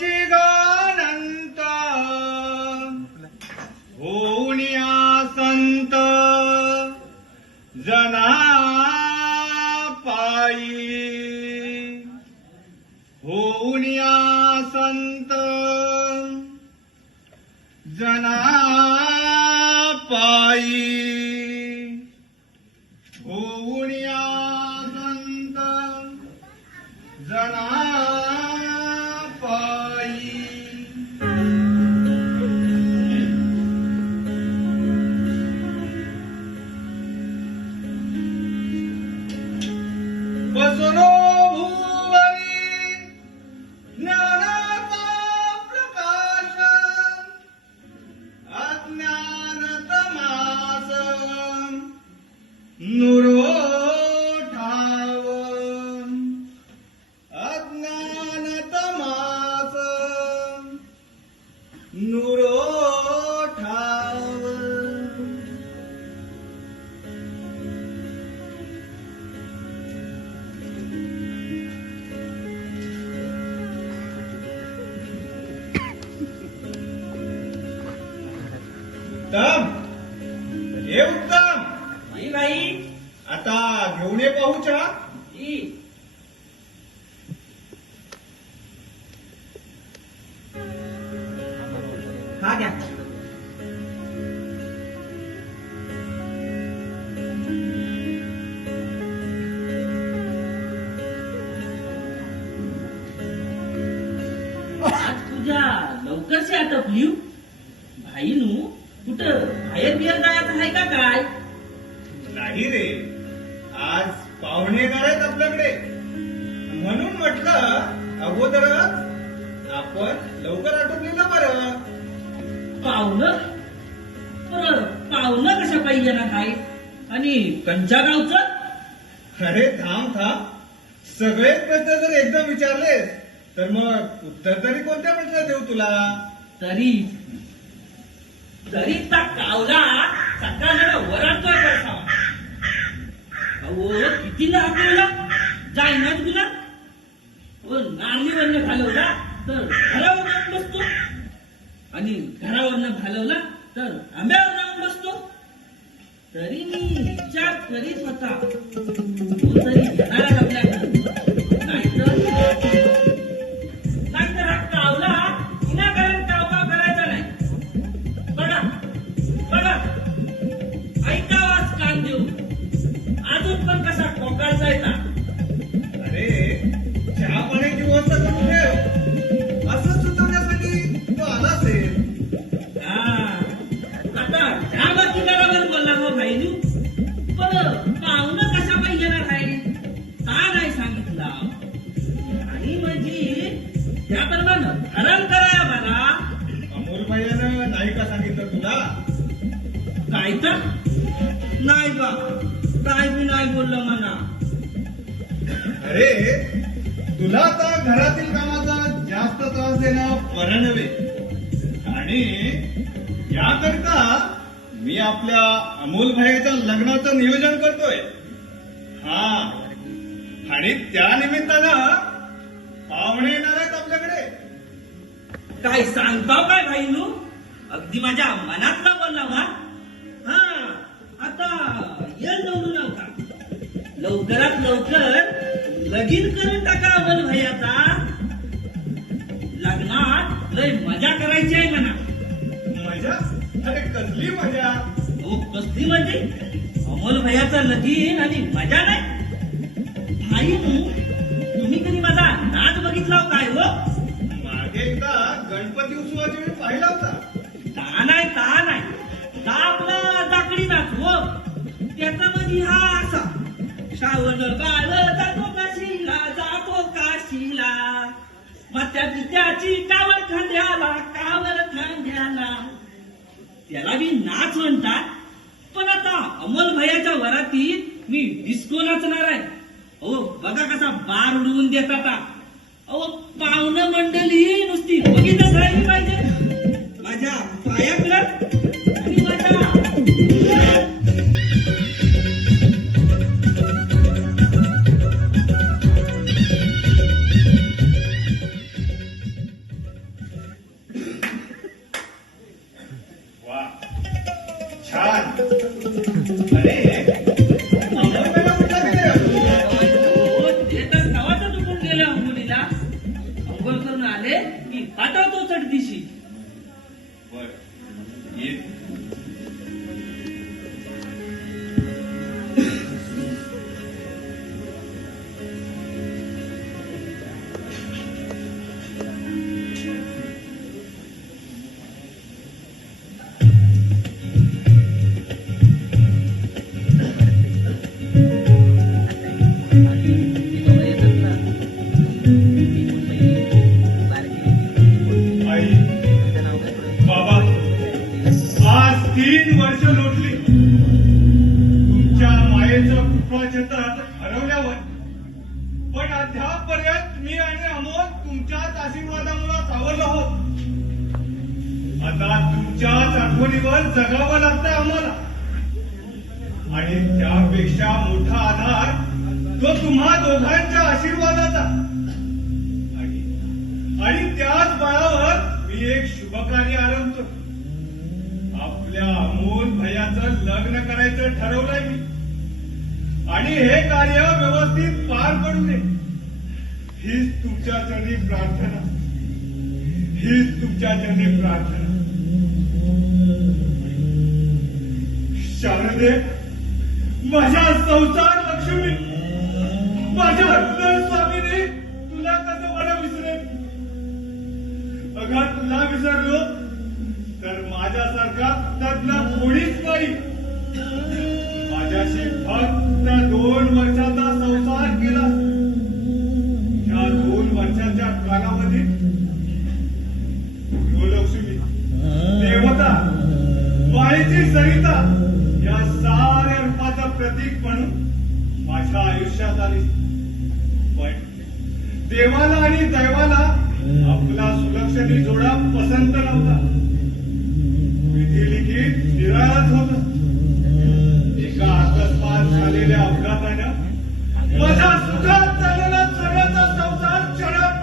जिगानंत होण्या संत जना पायी होण्या संत जना पायी होण्या संत जना लवकरशी आटपली भाई नू कुठं? बाहेर बियर जायचं आहे का काय? नाही रे. आज पाहुणे आहेत आपल्याकडे. म्हणून म्हटलं अगोदरच आपण लवकर आटोपलेलं बरं. पाहुणं? बरं पाहुणं कशा पाहिजे ना काय आणि कंच्या गावचं अरे थांब थांब. सगळेच प्रश्न जर एकदम विचारलेस तर मग उत्तर तरी कोणत्या प्रश्न देऊ तुला? तरी तरीचा कावला सकाळला वराडतोय बसावा अहो कितीला आपल्याला जाईनाच तुला व नारळीवरनं घालवला तर घरावर जाऊन बसतो. आणि घरावरनं घालवला तर आंब्यावर जाऊन बसतो. तरी मी विचार करीत होता. हो तरी नाही बोललो म्हणा अरे तुला आता घरातील कामाचा जास्त त्रास देणं बरं नव्हे. आणि याकरता मी आपल्या अमोल भाईच्या लग्नाचं नियोजन करतोय. हा. आणि त्या निमित्तानं पाहुणे येणार आहेत आपल्याकडे. काय सांगताव काय भाईनू? अगदी माझ्या मनातला बोलला हा हा आता ये निवडू नका लवकरात लवकर लगीन करून टाका अमोल भैयाचा. लग्नात लय मजा करायची आहे म्हणा. मजा? अरे कसली मजा? अहो कसली म्हणजे? अमोल भैयाचं लगीन आणि मजा नाही. भाईनू तुम्ही कधी माझा नाच बघितला हो काय हो? मागे एकदा गणपती उत्सवाच्या वेळी पाहिला होता. ता नाही ता नाही. ता आपला जाकडी नाच हो. त्याचा मध्ये हा श्रावण काळ जातो काशीला. जातो काशीला मात्या पित्याची कावड खांद्याला कावड खांद्याला. त्याला मी नाच म्हणतात पण आता अमोल भैयाच्या वरातीत मी डिस्को नाचणार आहे. अहो बघा कसा बार उडवून देत आता. अहो पाहुणं मंडळी नुसती बघितच राहिली पाहिजे. कृपाक्षेत्रात हरवल्यावर पण अद्यापपर्यंत मी आणि अमोल तुमच्याच आशीर्वादामुळे सावरलो आहोत. आता तुमच्याच आठवणीवर जगावं लागतं आम्हाला. आणि त्यापेक्षा मोठा आधार तो तुम्हा दोघांच्या आशीर्वादाचा. आणि आणि त्याच बळावर मी एक शुभकार्य आरंभतो. आपल्या अमोल भयाचं लग्न करायचं ठरवलंय मी. आणि हे कार्य व्यवस्थित पार पडू दे. हीच तुमच्या चरणी प्रार्थना. हीच तुमच्या चरणी प्रार्थना. शारदे माझ्या संसार लक्ष्मी माझ्या कुल स्वामीने तुला कसं मला विसरेल? अगा तुला विसरलो तर माझ्यासारखा त्यातला कोणीच नाही. माझ्याशी फक्त दोन वर्षाचा संसार केला. ह्या दोन वर्षाच्या कालावधीत गृहलक्ष्मी देवता माळेची सरिता या साऱ्या रूपाचं प्रतीक म्हणून माझ्या आयुष्यात आली. पण देवाला आणि दैवाला आपला सुलक्षणी जोडा पसंत नव्हता. विधी लिखित निराळच होत एका अकस्मात झालेल्या अपघातानं माझा सुखात चाललेला सगळ्याचा संसार चढा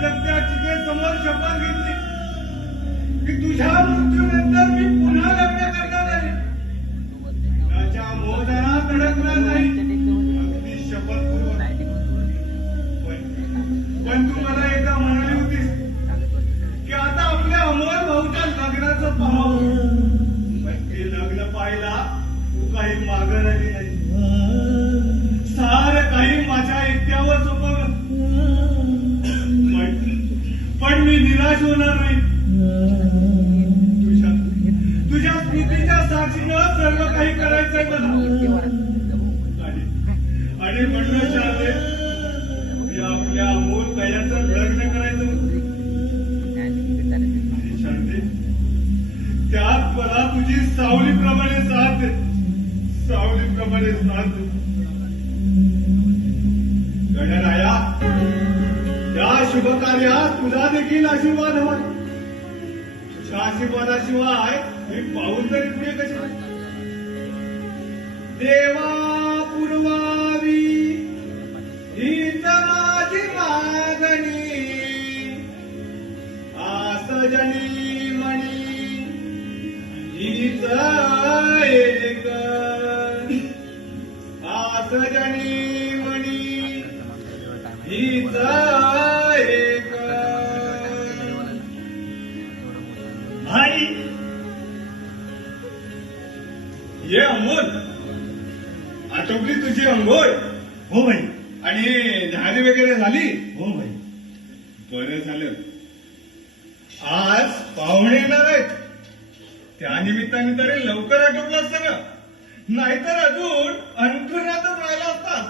तुझ्या समोर शपथ घेतली. की तुझ्या मृत्यूनंतर मी पुन्हा लग्न करणार आहे. त्याच्या मोदनात अडकणार नाही. अगदी शपथपूर्वक. पण तू मला एकदा म्हणाली होतीस की आता आपल्या अमोल भाऊच्या लग्नाचं पाहावं. पण ते लग्न पाहिला तू काही मागं राहिली नाही. सार काही माझ्या एकट्यावर पण मी निराश होणार नाही. तुझ्या तुझ्या स्मृतीच्या साक्षीनं सर्व काही करायचंय मला. आणि म्हणलं चालले मी आपल्या मूल तयाचं लग्न करायचं त्यात मला तुझी सावलीप्रमाणे साथ सावलीप्रमाणे साथ त्या शुभ कार्यात देखील आशीर्वाद हवा. तुझ्या आशीर्वादाशिवाय मी पाहून तरी पुढे कशी? देवा पुरवावी हीच माझी मागणी. आसजनी भाई। ये अमोल आटोपली तुझी अंघोळ हो भाई आणि झाली वगैरे झाली? हो भाई बरं झालं. आज पाहुणे येणार आहेत. त्या निमित्ताने तरी लवकर आटोपलं सगळं नाहीतर अजून अंथरुणातच राहिला असतात.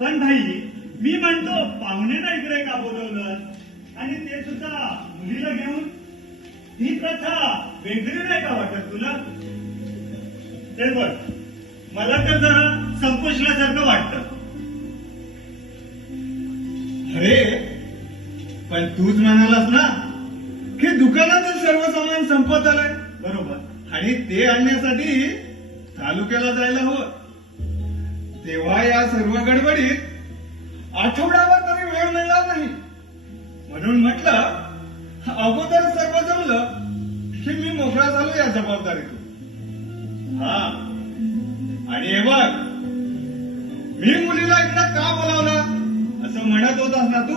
पण भाई मी म्हणतो पाहुणेला इकडे का बोलवलं? आणि ते सुद्धा मुलीला घेऊन ही प्रथा वेगळी नाही का वाटत तुला? ते बघ मला तर जरा संकोचल्यासारखं वाटत. अरे पण तूच म्हणालास ना की दुकानातून सर्व सामान संपत आलंय. बरोबर. आणि ते आणण्यासाठी तालुक्याला जायला हवं. तेव्हा या सर्व गडबडीत आठवडाभर तरी वेळ मिळणार नाही. म्हणून म्हटलं अगोदर सर्व जमलं की मी मोकळा झालो या जबाबदारीतून. हा. आणि हे बघ मी मुलीला इकडं का बोलावलं? असं म्हणत होतास ना तू?